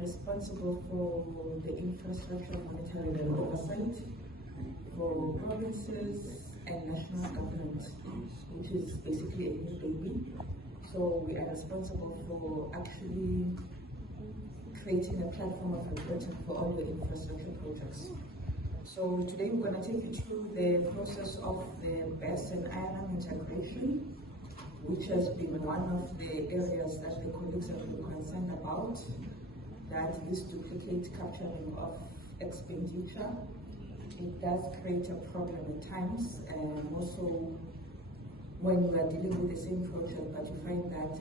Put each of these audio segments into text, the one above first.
responsible for the infrastructure monitoring and oversight for provinces and national government, which is basically a new baby. So we are responsible for actually creating a platform of reporting for all the infrastructure projects. So today we're going to take you through the process of the BES and IRM integration, which has been one of the areas that the colleagues have been concerned about, that this duplicate capturing of expenditure, it does create a problem at times, and also when we are dealing with the same project, but you find that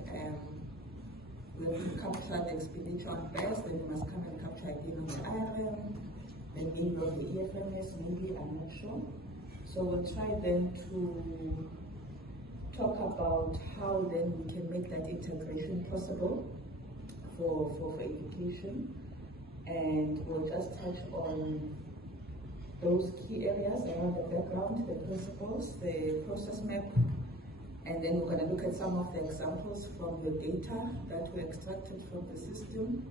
we have to capture the expenditure on BES, then we must come and capture again on the IRM, then maybe on the EFMS, maybe, I'm not sure. So we'll try then to talk about how then we can make that integration possible for education, and we'll just touch on those key areas around the background, the principles, the process map, and then we're going to look at some of the examples from the data that were extracted from the system,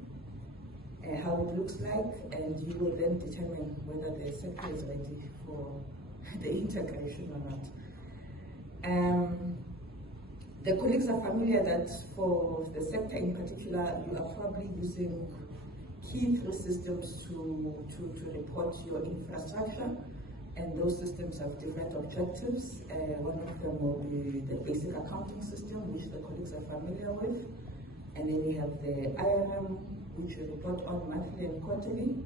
how it looks like, and you will then determine whether the sector is ready for the integration or not. The colleagues are familiar that for the sector in particular, you are probably using key three systems to report your infrastructure, and those systems have different objectives. One of them will be the basic accounting system, which the colleagues are familiar with, and then you have the IRM, which you report on monthly and quarterly,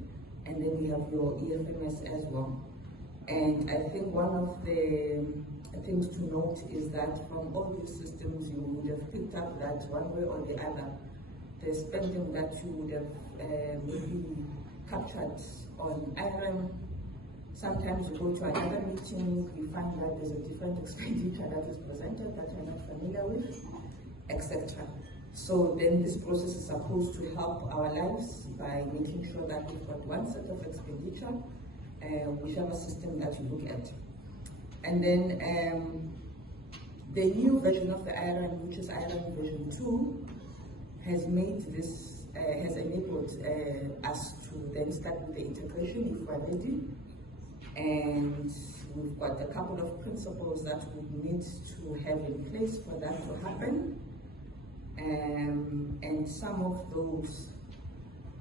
and then you have your EFMS as well. And I think one of the things to note is that from all these systems, you would have picked up that one way or the other, the spending that you would have maybe captured on IRM, sometimes you go to another meeting, you find that there's a different expenditure that is presented that you're not familiar with, etc. So then this process is supposed to help our lives by making sure that we've got one set of expenditure, whichever system that you look at. And then the new version of the IRM, which is IRM version 2, has made this, has enabled us to then start with the integration if we're ready. And we've got a couple of principles that we need to have in place for that to happen. And some of those,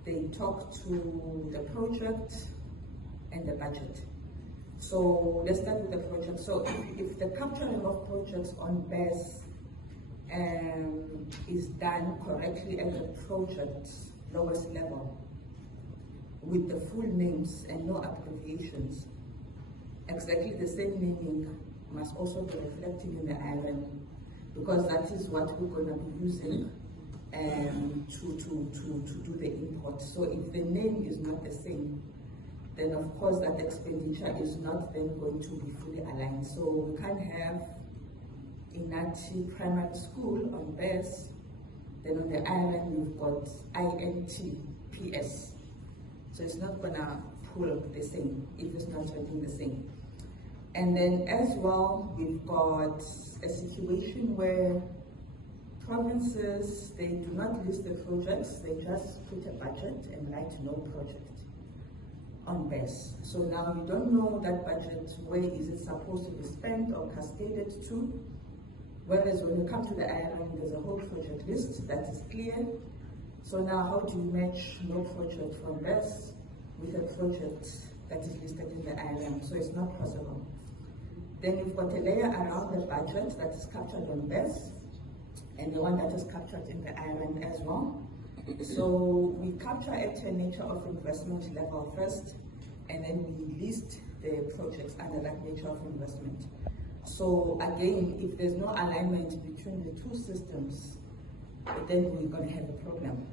they talk to the project and the budget. So let's start with the project. So if the capturing of projects on BES is done correctly at the project lowest level, with the full names and no abbreviations, exactly the same meaning must also be reflected in the IRM, because that is what we're going to be using to do the import. So if the name is not the same, then of course that expenditure is not then going to be fully aligned. So we can't have Inati Primary School on BES, then on the IRM we've got INTPS. So it's not gonna pull the same if it's not writing the same. And then as well, we've got a situation where provinces, they do not list the projects, they just put a budget and write no project on BES. So now you don't know that budget, where is it supposed to be spent or cascaded to, whereas when you come to the IRM, there's a whole project list that is clear. So now how do you match no project from BES with a project that is listed in the IRM? So it's not possible. Then you've got a layer around the budget that is captured on BES, and the one that is captured in the IRM as well. So we capture at a nature of investment level first, and then we list the projects under that nature of investment. So again, if there's no alignment between the two systems, then we're going to have a problem.